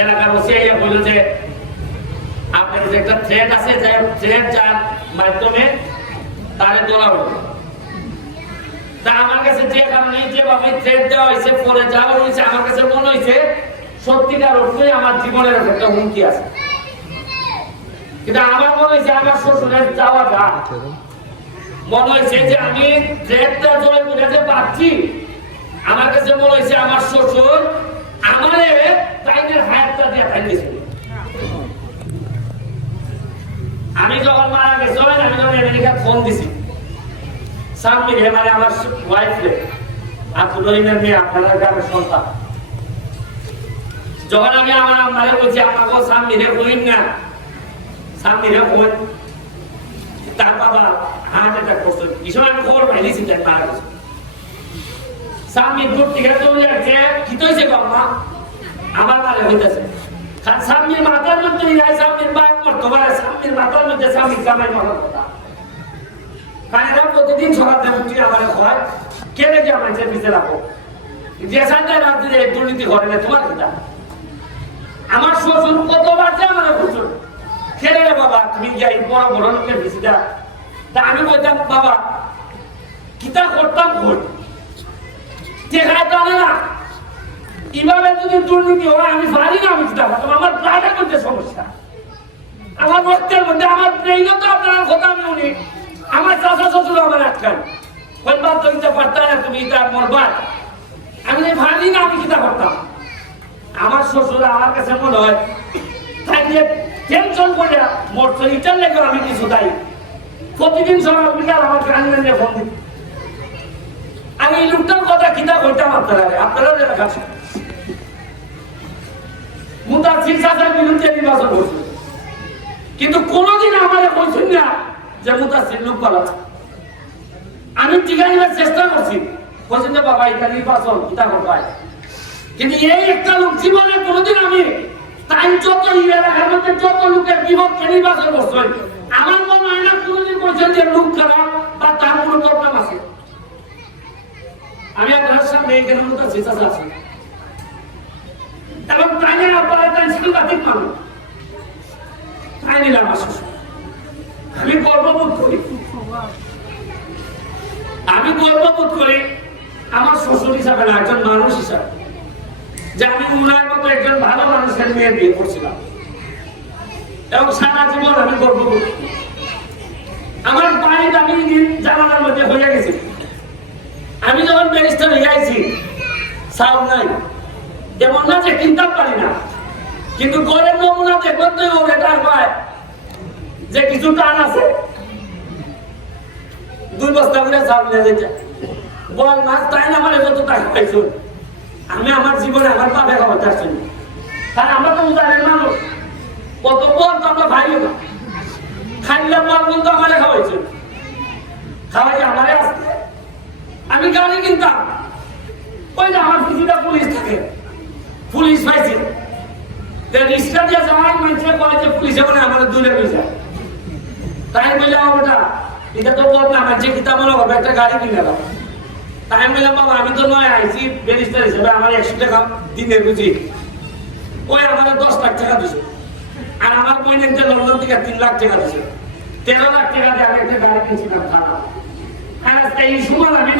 এলাকার ওসি আইয়া বলল যে, আপনার যে একটা থ্রেড আছে, যে থ্রেড যার মাধ্যমে তারে তোলা হবে তা আমার কাছে যে কারণে যেভাবে দেওয়া হয়েছে, পরে যাওয়া হয়েছে, আমার কাছে মনে হয়েছে সত্যিকার অর্থই আমার জীবনের একটা হুমকি আছে। কিন্তু আমার মনে হয়েছে, আমার শ্বশুরের যাওয়াটা মনে হয়েছে যে আমি ট্রেনটা জয় করে যে পাচ্ছি আমার কাছে মনে হয়েছে, আমার শ্বশুর আমি যখন মারা গেছি আমি যখন আমেরিকা ফোন দিছি সামনে মানে আমার ওয়াইফ রে, আব্দুল রহিমের মেয়ে আপনার গ্রামের সন্তান। যখন আমি আমার আম্মারে বলছি আমাকে সামনে রে না সামনে রে তার বাবা হার্ট অ্যাটাক করছে। ভীষণ আমি খবর পাইনি তাই মারা গেছে। স্বামী দূর থেকে চলে যাচ্ছে কি হয়েছে বাবা আমার মালে হইতেছে স্বামীর মাথার মধ্যে ইয়া স্বামীর বাপ করতে পারে স্বামীর মাথার মধ্যে স্বামী কামাই মরার কথা। কারণ প্রতিদিন সকালে উঠি, আমার হয় কে রেখে আমার যে পিছিয়ে রাখো? যে সাথে রাত্রে দুর্নীতি করে না, তোমার কিনা আমার শ্বশুর কতবার যে আমার শ্বশুর খেলে রে বাবা, তুমি যাই বড় বড় লোকের ভিসিটা তা আমি বলতাম বাবা, কিতা করতাম ভোট টেকা টানে না। এভাবে যদি দুর্নীতি হয়, আমি পারি না আমি কিতা আমার প্রাণের মধ্যে সমস্যা। আমার রক্তের মধ্যে, আমার ব্রেইনও তো আপনার কথা আমি উনি। আমার চাষা শ্বশুর আমার আটকান। বাদ তো দিতে পারতাম না, তুমি তার মরবার। আমি ভাবি না, আমি কিতা করতাম? আমার শ্বশুর আমার কাছে মনে হয়, তাই যে টেনশন করে মরছে, এটার লেগে আমি কিছু দায়ী। প্রতিদিন সকাল বিকাল আমার গ্রামে ফোন দিত আমি এই লোকটার কথা কিনা কইতাম আপনারা আপনারা দেখা মুদার চিকিৎসার বিরুদ্ধে নির্বাচন করছে কিন্তু কোনোদিন আমাদের বলছেন না যে মুদাসির লোক ভালো আমি টিকা নেওয়ার চেষ্টা করছি। বলছেন যে, বাবা, এটা নির্বাচন, কিতা করবাই কিন্তু এই একটা লোক জীবনে কোনোদিন আমি তাই যত এলাকার মধ্যে যত লোকের বিপক্ষে নির্বাচন করছে, আমার মনে হয় না কোনোদিন বলছেন যে লোক খারাপ বা তার কোনো দরকার আছে আমি আপনার সামনে এখানে মতো চেষ্টা আছি। এবং তাই নিয়ে আপনারা তাই সাংঘাতিক মানুষ। তাই নিলাম আসুস আমি গর্ববোধ করি। আমি গর্ববোধ করি আমার শ্বশুর হিসাবে না, একজন মানুষ হিসাবে। যে আমি উনার মতো একজন ভালো মানুষের মেয়ে বিয়ে করছিলাম। এবং সারা জীবন আমি গর্ববোধ আমার বাড়িতে আমি জানালার মধ্যে হয়ে গেছি। আমি যখন ব্যারিস্টার আইছি সাউন্ড নাই। যেমন না যে কিনতে পারি না। কিন্তু গড়ের নমুনা দেখবেন তো ওর এটা পায় যে কিছু টান আছে। দুই বস্তা করে চাল নিয়ে যেতে। বল মাছ তাই না আমার যত টাকা পাইছো আমি আমার জীবনে আমার পাবে খাবার চাচ্ছি কারণ আমরা তো উদাহরণ মানুষ। কত বল তো আমরা ভাই না। খাইলে বল কিন্তু আমারে খাওয়াইছে। খাওয়াই আমারে আসতে আমি গাড়ি কিনতাম। ওই যে আমার কিছুটা পুলিশ থাকে। পুলিশ পাইছে। রিক্সা দিয়ে যাওয়ার মানুষের বলে যে পুলিশে মানে আমাদের দূরে হয়েছে তাই বললাম ওটা এটা তো বল না মানুষের কিতাব মনে হবে একটা গাড়ি কিনে দাও। তাই বললাম, বাবা, আমি তো নয় আইসি ব্যারিস্টার হিসেবে, আমার একশো টাকা দিনের বুঝি ওই আমাদের দশ লাখ টাকা দিছে। আর আমার পয়েন্টে লন্ডন থেকে তিন লাখ টাকা দিছে। তেরো লাখ টাকা দিয়ে আমি একটা গাড়ি কিনছিলাম খারাপ আর আমি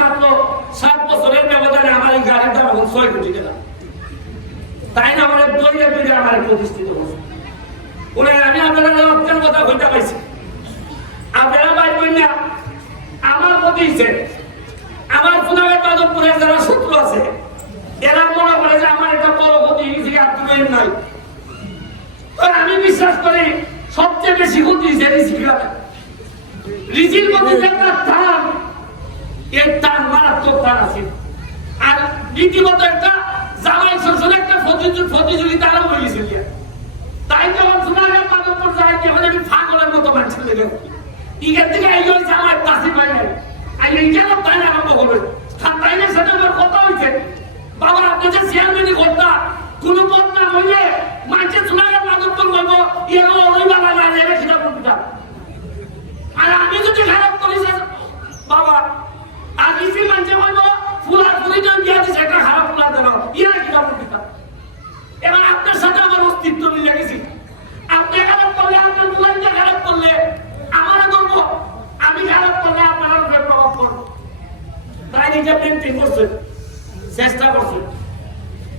আমার এই গাড়ির আমি যারা শত্রু আছে, এরা মনে করে আমার একটা বড় ক্ষতি হয়েছে আমি বিশ্বাস করি, সবচেয়ে বেশি ক্ষতি হয়েছে রিসিপিরা রিজির মধ্যে এর টান মারাত্মক টান আছে। আর রীতিমতো একটা জামাই শ্বশুর একটা প্রতিযোগি- প্রতিযোগিতা আরম্ভ হয়ে গেছে গিয়া। তাই যখন সোনাগার মাধবপুর যায় কেমন আমি ফাগলের মতো মানুষের লেগে ইগের থেকে এই হয়েছে আমার তাসি পাই নাই আর এই কেন তাই আরম্ভ করবে? তাই না সেটা আমার কথা হয়েছে বাবা, আপনি যে চেয়ারম্যানই করতা কোনো চেষ্টা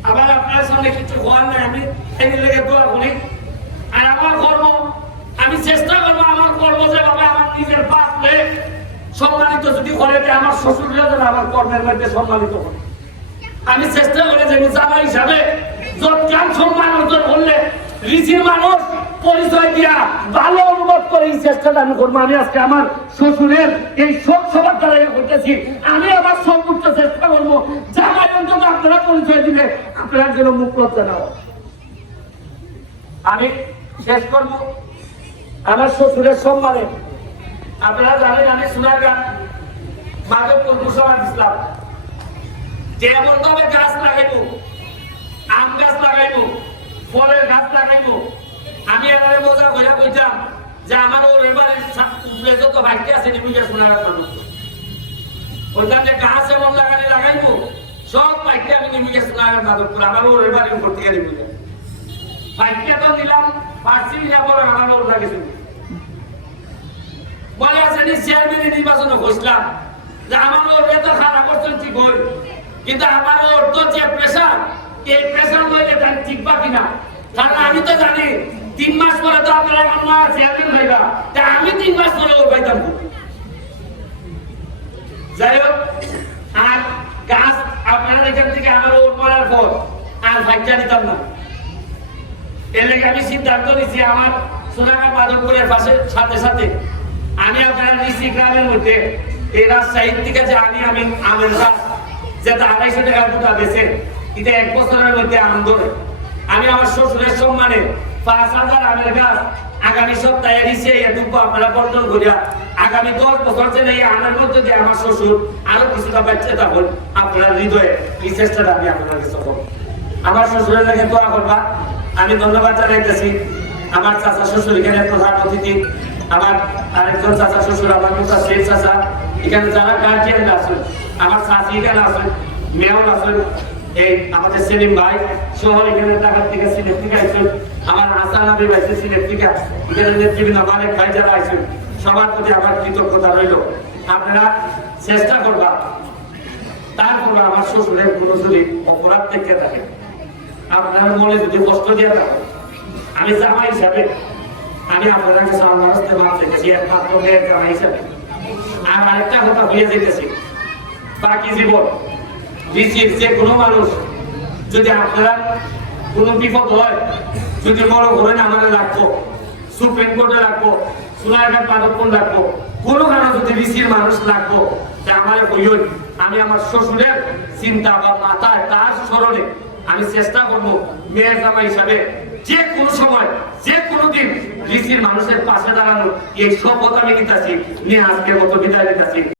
আবার আপনার সামনে কিছু হওয়ার নাই, আমি লেগে দোয়া করি। আর আমার কর্ম, আমি চেষ্টা করব আমার কর্ম যে বাবা আমার নিজের পাশে সম্মানিত যদি করে আমার শ্বশুররা আমার কর্মের মধ্যে সম্মানিত আমি চেষ্টা করে যে জামা হিসাবে যৎকাল সম্মান অর্জন করলে, ঋষির মানুষ পরিচয় দিয়া ভালো অনুভব করে এই চেষ্টাটা আমি করব। আমি আজকে আমার শ্বশুরের এই শোক সভার দ্বারা করতেছি। আমি আমার সর্বোচ্চ চেষ্টা করব। জামাই অন্তত আপনারা পরিচয় দিলে আপনারা যেন মুখ লজ্জা না। আমি শেষ করব। আমার শ্বশুরের সম্মানে। আপনারা জানেন আমি সোনারগাঁ মাধবপুর মুসলমান ইসলাম। যেমন ভাবে গাছ লাগাইব, আম গাছ লাগাইব, ফলের গাছ লাগাইব আমি এবারে মজা করে কইতাম যে আমার ওর এবারে উপরে ভাগ্য আছে নিমিকে শোনার মানুষ। যে গাছ এমন লাগালে লাগাইব, সব ভাগ্য আমি নিমিকে শোনার মাধবপুর আমার ওর এবারে উপর থেকে নিব ভাগ্য তো দিলাম, পারছি না বলে আমার ওর লাগিয়েছিল বলে আছে নি চেয়ারম্যানের নির্বাচনে বসলাম। যে আমার ওর এত খারাপ করছেন ঠিক হই কিন্তু আমার ওর তো যে প্রেশার এই প্রেশার লইলে তার ঠিকবা কিনা? কারণ আমি তো জানি, তিন মাস পরে তো আপনারা এখন মা চেয়ারম্যান হইবা তা আমি তিন মাস পরে ওর পাইতাম না। যাই হোক আর গাছ আপনারা এখান থেকে আমার ওর পড়ার পর আর ভাগ্যা নিতাম না। এর লেগে আমি সিদ্ধান্ত নিচ্ছি আমার সোনাগা মাধবপুরের পাশে, সাথে সাথে। আমি আপনার ঋষি গ্রামের মধ্যে এই রাজশাহীর থেকে যে আমি আমি আমের গাছ যেটা আড়াইশো টাকা দুটা বেছে এটা এক বছরের মধ্যে আম ধরে আমি আমার শ্বশুরের সম্মানে পাঁচ হাজার আমের গাছ আগামী সপ্তাহে ঋষি এটুকু আপনারা বন্টন করিয়া আগামী দশ বছর যেন এই আমের মধ্যে দিয়ে আমার শ্বশুর আরও কিছুটা বাচ্চা তখন আপনার হৃদয়ে এই চেষ্টাটা আমি আপনার কাছে আমার শ্বশুরের দোয়া করবা। আমি ধন্যবাদ জানাইতেছি। আমার চাচা শ্বশুর এখানে প্রধান অতিথি। আমার আরেকজন চাচা শ্বশুর, আমার মতো শেখ চাচা। এখানে যারা গার্জিয়ান আছেন, আমার চাচি এখানে আছেন, মেয়র আছেন, এই আমাদের সেলিম ভাই সহ এখানে ঢাকার থেকে সিলেট থেকে আইছেন, আমার আসান আবি ভাইছে সিলেট থেকে। এখানে নেতৃবৃন্দ মালিক ভাই যারা আইছেন, সবার প্রতি আমার কৃতজ্ঞতা রইল। আপনারা চেষ্টা করবা। তারপর আমার শ্বশুরের কোনো যদি অপরাধ দেখে থাকে। আপনার মনে যদি কষ্ট দিয়ে থাকে আমি জামা হিসাবে, আমি আপনার কাছে রেখেছি একমাত্র মেয়ের হিসাবে। আর আরেকটা কথা হয়ে যেতেছি বাকি জীবন ঋষির যে কোনো মানুষ যদি আপনার কোনো বিপদ হয়, যদি মনে করেন আমাদের রাখব, সুপ্রিম কোর্টে রাখব সোনারঘাট মাধবপুর রাখব, কোনো কারণে যদি ঋষির মানুষ রাখব যে আমার হইল আমি আমার শ্বশুরের চিন্তা বা মাথায় তার স্মরণে আমি চেষ্টা করব মেয়ের জামা হিসাবে যে কোনো সময়, যে কোনো দিন ঋষির মানুষের পাশে দাঁড়ানো এই শপথ আমি নিতেছি, নিয়ে আজকের মতো বিদায় নিতেছি।